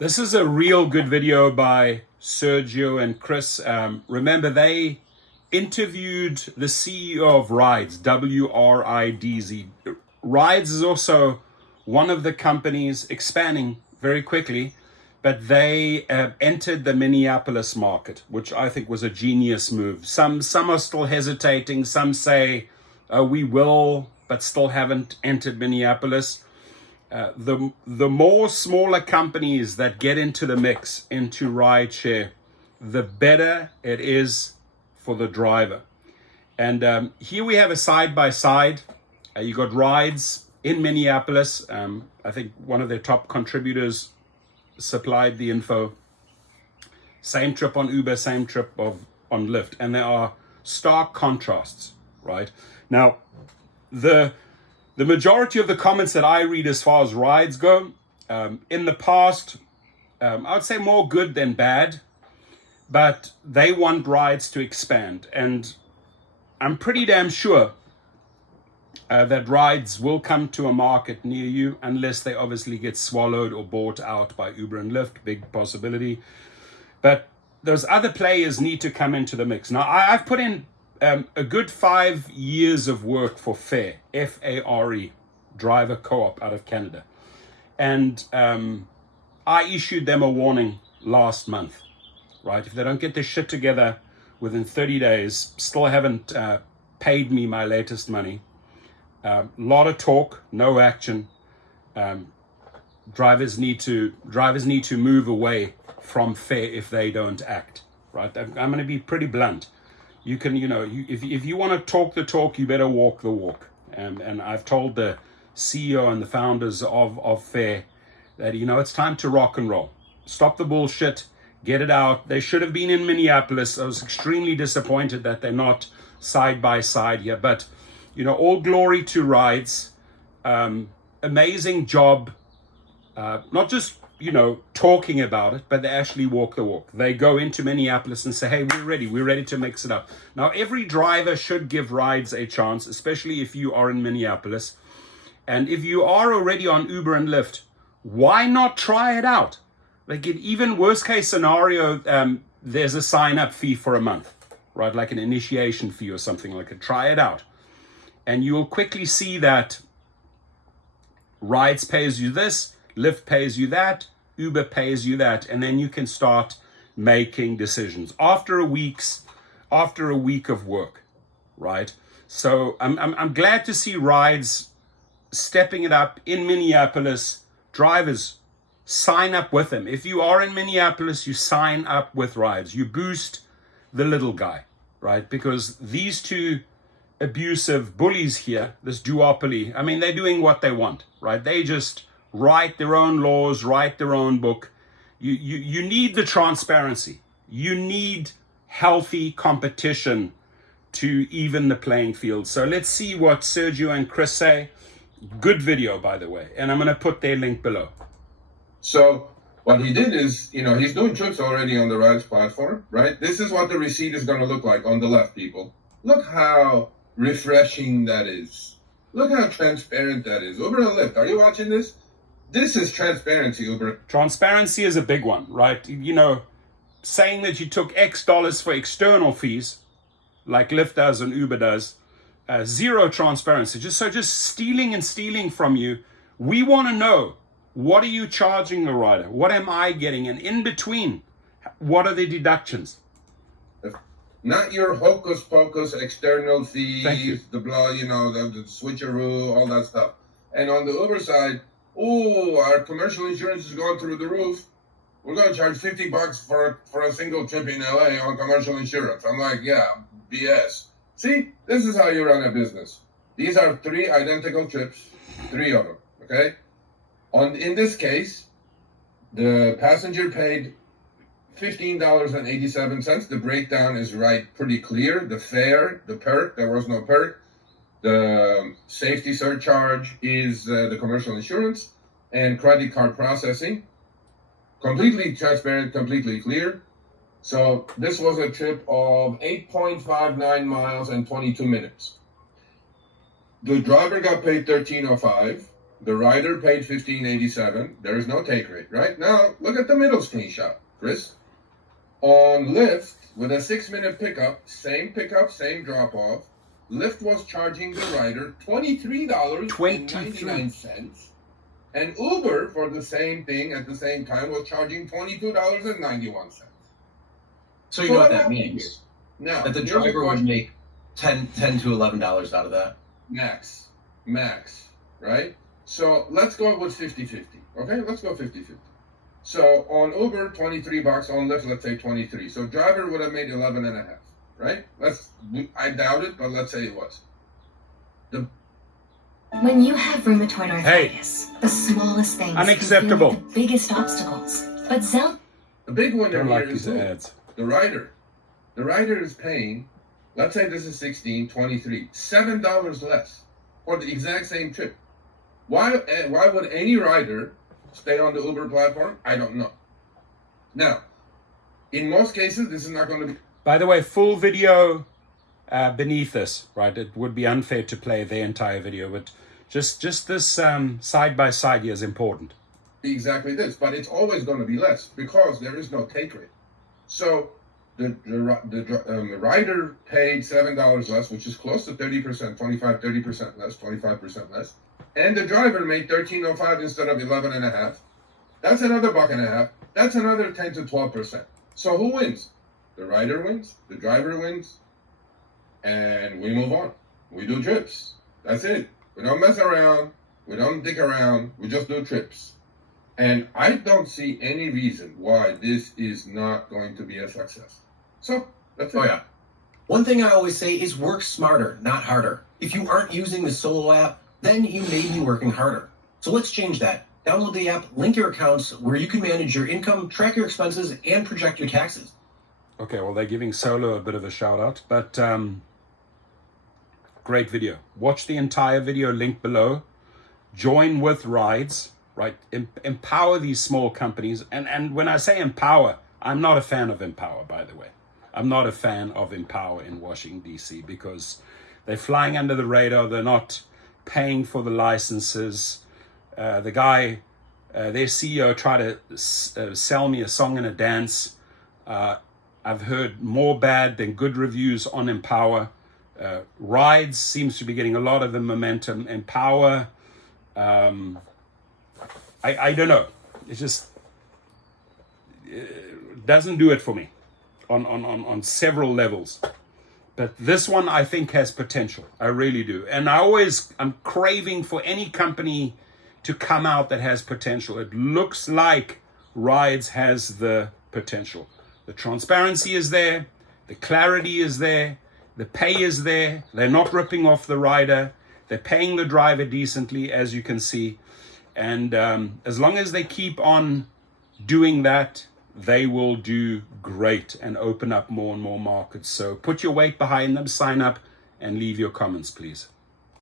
This is a real good video by Sergio and Chris. Remember, they interviewed the CEO of WRIDZ, WRIDZ. WRIDZ is also one of the companies expanding very quickly, but they entered the Minneapolis market, which I think was a genius move. Some are still hesitating. Some say we will, but still haven't entered Minneapolis. The more smaller companies that get into the mix, into rideshare, the better it is for the driver. And here we have a side-by-side. You got WRIDZ in Minneapolis. I think one of their top contributors supplied the info. Same trip on Uber, same trip on Lyft. And there are stark contrasts, right? Now, the majority of the comments that I read as far as rides go, in the past, I would say more good than bad, but they want rides to expand. And I'm pretty damn sure that rides will come to a market near you, unless they obviously get swallowed or bought out by Uber and Lyft, big possibility. But those other players need to come into the mix. Now, I've put in a good 5 years of work for FARE, F-A-R-E, driver co-op out of Canada. And I issued them a warning last month, right? If they don't get their shit together within 30 days, still haven't paid me my latest money. Lot of talk, no action. Drivers need to move away from FARE if they don't act, right? I'm going to be pretty blunt. You can, if you want to talk the talk, you better walk the walk. And I've told the CEO and the founders of FARE that, it's time to rock and roll. Stop the bullshit, get it out. They should have been in Minneapolis. I was extremely disappointed that they're not side by side here. But, all glory to WRIDZ. Amazing job. Not just, talking about it, but they actually walk the walk. They go into Minneapolis and say, hey, we're ready to mix it up. Now, every driver should give WRIDZ a chance, especially if you are in Minneapolis. And if you are already on Uber and Lyft, why not try it out? Like, even worst case scenario, there's a sign-up fee for a month, right? Like an initiation fee or something like it. Try it out. And you'll quickly see that WRIDZ pays you this, Lyft pays you that, Uber pays you that, and then you can start making decisions after a week of work, right? So I'm glad to see WRIDZ stepping it up in Minneapolis. Drivers, sign up with them. If you are in Minneapolis, you sign up with WRIDZ. You boost the little guy, right? Because these two abusive bullies here, this duopoly, they're doing what they want, right? They just write their own laws, write their own book. You need the transparency. You need healthy competition to even the playing field. So let's see what Sergio and Chris say. Good video, by the way. And I'm going to put their link below. So what he did is, he's doing trips already on the WRIDZ platform, right? This is what the receipt is going to look like on the left, people. Look how refreshing that is. Look how transparent that is. Uber and Lyft, are you watching this? This is transparency, Uber. Transparency is a big one, right? Saying that you took X dollars for external fees, like Lyft does and Uber does, zero transparency. Just stealing from you. We want to know, what are you charging the rider? What am I getting? And in between, what are the deductions? Not your hocus pocus external fees, the blah, the switcheroo, all that stuff. And on the Uber side, our commercial insurance is going through the roof. We're going to charge $50 for a single trip in LA on commercial insurance. I'm like, yeah, BS. See, this is how you run a business. These are 3 identical trips, 3 of them, okay? In this case, the passenger paid $15.87. The breakdown is pretty clear. The fare, the perk, there was no perk. The safety surcharge is the commercial insurance and credit card processing. Completely transparent, completely clear. So this was a trip of 8.59 miles and 22 minutes. The driver got paid $13.05. The rider paid $15.87. There is no take rate, right? Now, look at the middle screenshot, Chris. On Lyft, with a 6-minute pickup, same drop-off, Lyft was charging the rider $23.99. And Uber, for the same thing at the same time, was charging $22.91. So you know what that means? Now, that the driver would make $10 to $11 out of that? Max, right? So let's go with 50-50, okay? Let's go 50-50. So on Uber, $23, on Lyft, let's say 23. So driver would have made 11.5, right? I doubt it, but let's say it was. When you have rheumatoid arthritis, the smallest things unacceptable. Can be the biggest obstacles. But the big winner here is ads. The rider. The rider is paying, let's say this is 16, 23, $7 less for the exact same trip. Why would any rider stay on the Uber platform? I don't know. Now, in most cases, this is not going to be... By the way, full video beneath this, right? It would be unfair to play the entire video, but just this side-by-side here is important. Exactly this, but it's always going to be less because there is no take rate. So the rider paid $7 less, which is close to 30%, 30% less, 25% less. And the driver made $13.05 instead of 11.5. That's another $1.50. That's another 10 to 12%. So who wins? The rider wins, the driver wins, and we move on. We do trips. That's it. We don't mess around. We don't dick around. We just do trips. And I don't see any reason why this is not going to be a success. So that's it. Oh yeah. One thing I always say is work smarter, not harder. If you aren't using the Solo app, then you may be working harder. So let's change that. Download the app, link your accounts where you can manage your income, track your expenses, and project your taxes. Okay, well, they're giving Solo a bit of a shout out, but great video. Watch the entire video, link below. Join with WRIDZ, right? Empower these small companies. And when I say empower, I'm not a fan of Empower, by the way. I'm not a fan of Empower in Washington, D.C. because they're flying under the radar. They're not paying for the licenses. The guy, their CEO, tried to sell me a song and a dance. I've heard more bad than good reviews on Empower. WRIDZ seems to be getting a lot of the momentum. Empower, I don't know. It just doesn't do it for me on several levels. But this one I think has potential. I really do. And I'm craving for any company to come out that has potential. It looks like WRIDZ has the potential. The transparency is there. The clarity is there. The pay is there. They're not ripping off the rider. They're paying the driver decently, as you can see. And as long as they keep on doing that, they will do great and open up more and more markets. So put your weight behind them, sign up, and leave your comments, please.